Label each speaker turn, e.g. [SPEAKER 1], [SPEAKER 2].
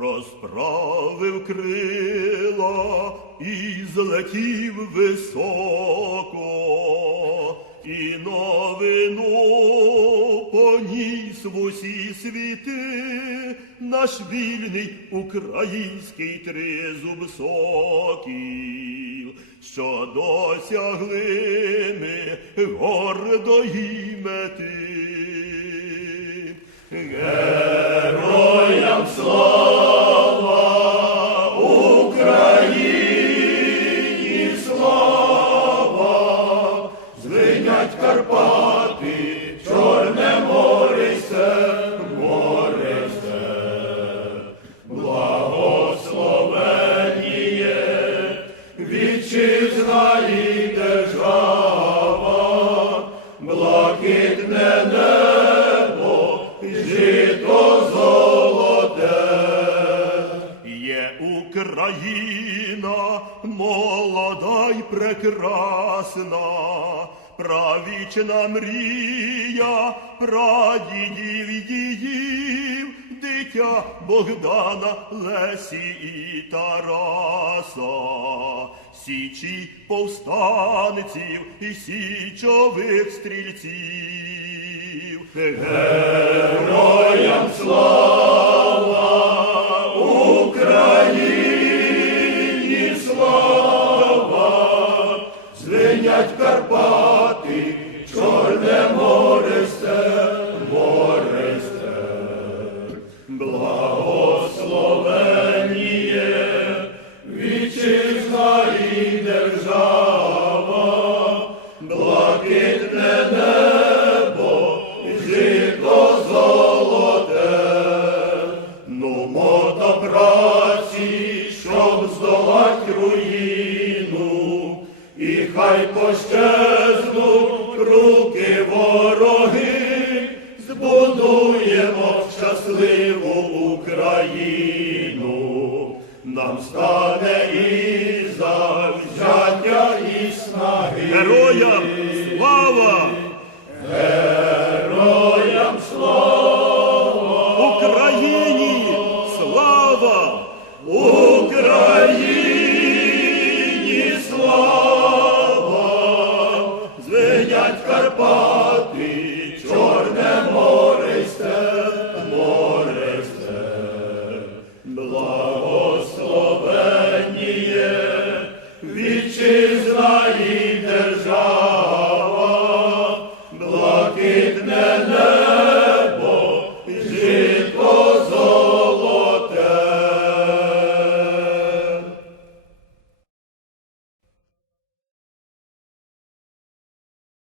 [SPEAKER 1] розправив крила і злетів високо, і новину поніс в усі світи наш вільний український тризуб сокіл, що досягли ми гордої мети. Героям Україна молода й прекрасна, правічна мрія прадідів діїв, дитя Богдана, Лесі і Тараса, січі повстанців і січових стрільців. Героям слава хай пощезнуть руки вороги, збудуємо щасливу Україну, нам стане і завзяття, і снаги.
[SPEAKER 2] Героям слава! Jesus.